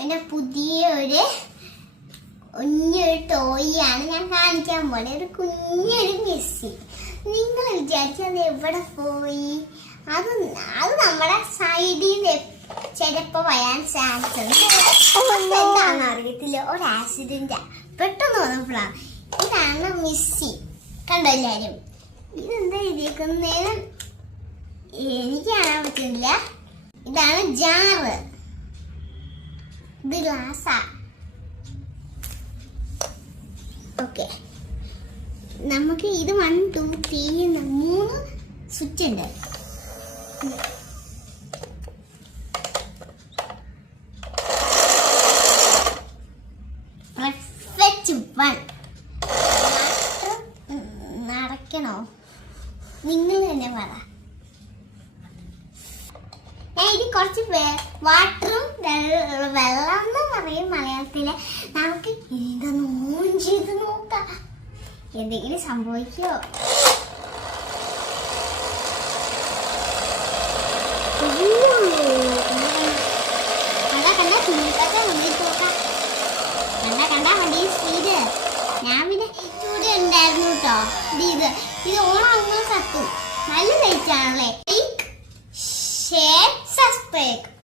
എൻ്റെ പുതിയൊരു ടോയാണ് ഞാൻ കാണിക്കാൻ പോലെ. ഒരു കുഞ്ഞൊരു മെസ്സി. നിങ്ങൾ വിചാരിച്ചത് എവിടെ പോയി? അത് നമ്മുടെ സൈഡിൽ ചിലപ്പോ വരാൻ ചാൻസ് ഉണ്ട്. എന്താണെന്ന് അറിയത്തില്ല. ഒരു ആക്സിഡന്റ് പെട്ടെന്ന് വന്നപ്പോഴാണ്. ഇതാണ് മെസ്സി. കണ്ടോ എല്ലാരും? ഇതെന്താ ഇരിക്കുന്നതിന് എനിക്ക് കാണാൻ പറ്റുന്നില്ല. ഇതാണ് ജാറ്. ഇത് ഗ്ലാസ്സാ. ഓക്കെ, നമുക്ക് ഇത് 1 2 3 3 സ്വിച്ച് ഉണ്ട്. നടക്കണോ? നിങ്ങൾ തന്നെ പറ. ഞാൻ ഇത് കുറച്ച് വാട്ടറും വെള്ളം എന്ന് പറയും മലയാളത്തില്. നമുക്ക് ഇതൊന്ന് ഓൺ ചെയ്ത് നോക്കാം. എന്തെങ്കിലും സംഭവിക്കോ? കണ്ട തുണിക്കത്തെ മുന്നിൽ നോക്കാം. കണ്ട വണ്ടി സ്പീഡ്. ഞാൻ പിന്നെ ഇവിടെ ഉണ്ടായിരുന്നു കേട്ടോ. ഇത് ഓണാകുമ്പോൾ കത്തും. നല്ല ലൈറ്റ് ആണല്ലേ. Like, share, subscribe.